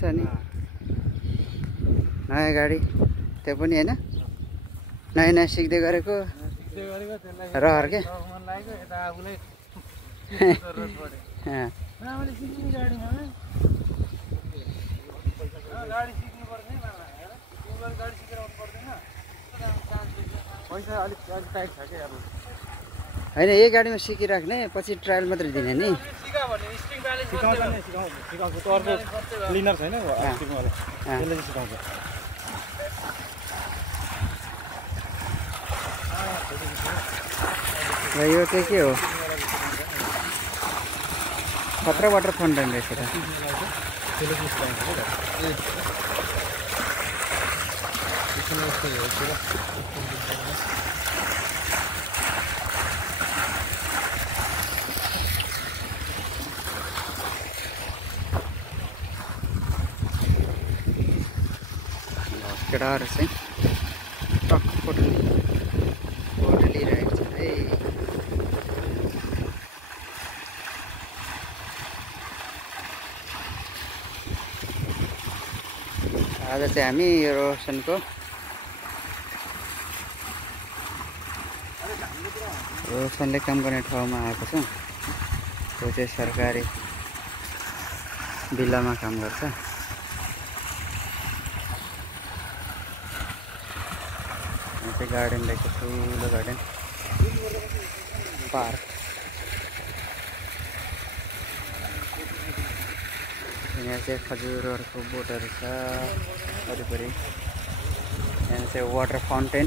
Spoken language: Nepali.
छ नि नयाँ गाडी त्यो पनि हैन नयाँ नयाँ सिक्दै गरेको रहर के मन लाग्यो यता आफुलाई जरुरत पर्यो मामाले सिक्नु गाडीमा गाडी सिक्नु पर्दैन मामा हेर तिमीले गाडी सिकेर आउनु पर्दैन पैसा अलिक टाइट छ के अब हैन यही गाडीमा सिकिराख्ने पछि ट्रायल मात्र दिने नि सिका भने स्टिङ ब्यालेन्स सिकाउँछ तो अर्को क्लिनर छैन स्टिङ वाला त्यसले चाहिँ सिकाउँछ र यो चाहिँ के हो खतरा वाटर फाउन्टेन रहेछ त केटाहरू चाहिँ टक्क फोटो लिइरहेको छ है आज चाहिँ हामी यो रोशनले काम गर्ने ठाउँमा आएको छौँ त्यो चाहिँ सरकारी बिल्लामा काम गर्छ गार्डन रहेछ ठुलो गार्डन पार्क यहाँ चाहिँ खजुरहरूको बोटहरू छ वरिपरि यहाँ चाहिँ वाटर फाउन्टेन